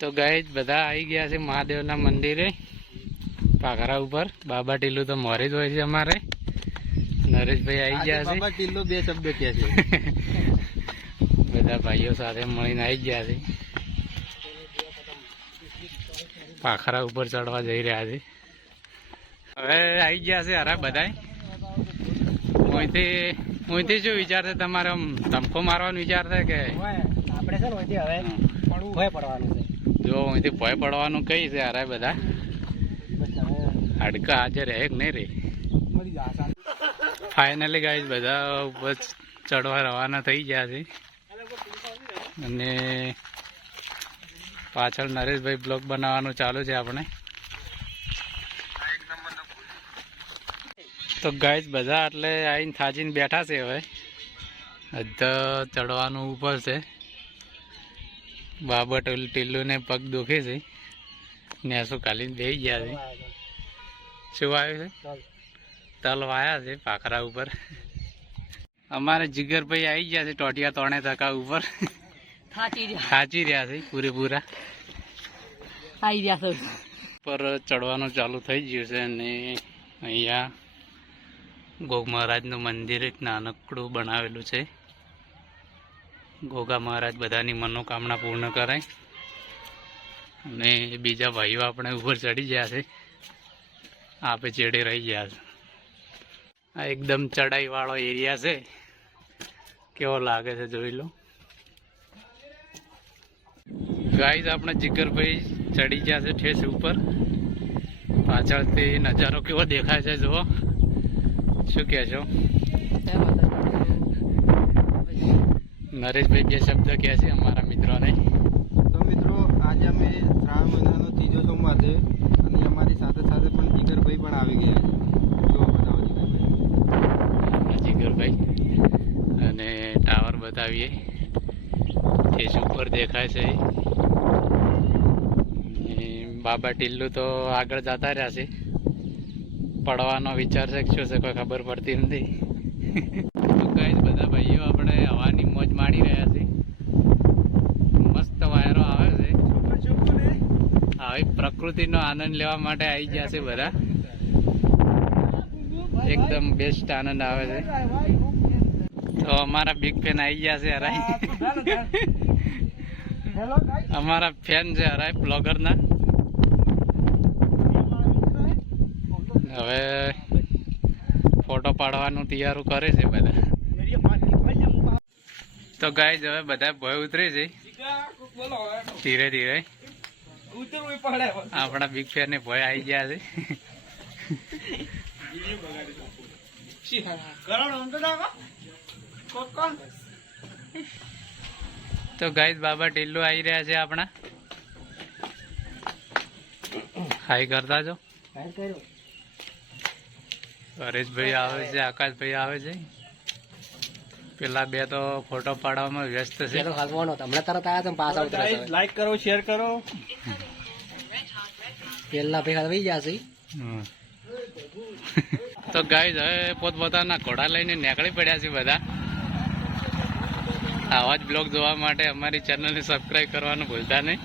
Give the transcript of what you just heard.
તો ગાઈસ બધા આવી ગયા છે મહાદેવના મંદિરે પાઘરા ઉપર. બાબા ટીલું તો મોરે જ હોય છે અમારે. નરેશભાઈ આવી ગયા છે. બાબા ટીલું બે શબ્દ કહે છે. બધા ભાઈઓ સાથે મળીને આવી ગયા છે. પાખરા ઉપર ચડવા જઈ રહ્યા છે. હવે આવી ગયા છે હરા બધા. મોઈથી શું વિચાર છે તમારે? આમ ધમકો મારવાનો વિચાર છે કે આપણે છે ને હવે ભય પડવાનું છે? જો અહીંથી ભય પડવાનું કઈ છે હરા બધા હાડકા હાજર રહે કે નહીં રે. ફાઇનલી ગાઈસ બધા ઉપર ચડવા રવાના થઈ ગયા છે અને પાછળ નરેશભાઈ બ્લોગ બનાવવાનું ચાલુ છે આપણે. તો ગાઈસ બધા એટલે આવીને થાજીને બેઠા છે. હવે અડધા ચડવાનું ઉપર છે. બાબા ટીલ્લુને પગ દુખે છે ને શું કાલીને બેસી ગયા છે. શું આવ્યું છે? તલ વાયા છે પાખરા ઉપર. અમારે જીગરભાઈ આવી ગયા છે ટોટિયા 3 ટકા ઉપર. થાચી રહ્યા છે પૂરેપૂરા. પર ચડવાનું ચાલુ થઈ ગયું છે અને અહીંયા ગોગ મહારાજનું મંદિર એક નાનકડું બનાવેલું છે. ગોગા મહારાજ બધાની મનોકામના પૂર્ણ કરાય. અને બીજા ભાઈઓ આપણે ઉપર ચડી ગયા છે. આપે ચેડે રહી ગયા છે. આ એકદમ ચડાઈ વાળો એરિયા છે. કેવો લાગે છે જોઈ લો. ગાઈસ આપણે જીગરભાઈ ચડી ગયા છે ઠેસ ઉપર. પાછળથી નજારો કેવો દેખાય છે જુઓ. શું કહે છો? નરેશભાઈ બે શબ્દ કહે છે અમારા મિત્રોને. તો મિત્રો આજે અમે શ્રાવણ મહિનાનો 3જો સોમવાર છે અને અમારી સાથે સાથે પણ જીગરભાઈ પણ આવી ગયા છે. જો બતાવો જીગરભાઈ. અને ટાવર બતાવીએ. ઠેસ ઉપર દેખાય છે. બાબા ટીલ્લુ તો આગળ જતા રહ્યા છે. પડવાનો વિચાર છે શું છે કોઈ ખબર પડતી નથી. તો ગાઈસ બધા ભાઈઓ આપણે હવાની મોજ માણી રહ્યા છે. મસ્ત વાયરો આવે છે. આવી પ્રકૃતિનો આનંદ લેવા માટે આવી ગયા છે બધા. એકદમ બેસ્ટ આનંદ આવે છે. તો અમારા બિગ ફેન આવી ગયા છે હરાય. અમારા ફેન છે હરાય બ્લોગરના. હવે ફોટો પાડવાનું તૈયાર કરે છે બધા. તો ગાઈસ હવે બધા ભય ઉતરે છે ધીરે ધીરે. આપણા બિગ ફેન ને ભય આવી ગયા છે. તો ગાઈસ બાબા ટીલ્લુ આવી રહ્યા છે આપણા. હાઈ કરતા જો. હરેશભાઈ આવે છે, આકાશભાઈ આવે છે. પેલા બે તો ફોટો પાડવામાં વ્યસ્ત છે. લાઈક કરો, શેર કરો. પેલા ભેગા થઈ ગયા છે. તો ગાઈસ હવે પોતપોતાના ઘોડા લઈને નીકળી પડ્યા છે બધા. આવા જ બ્લોગ જોવા માટે અમારી ચેનલને સબસ્ક્રાઈબ કરવાનું ભૂલતા નહીં.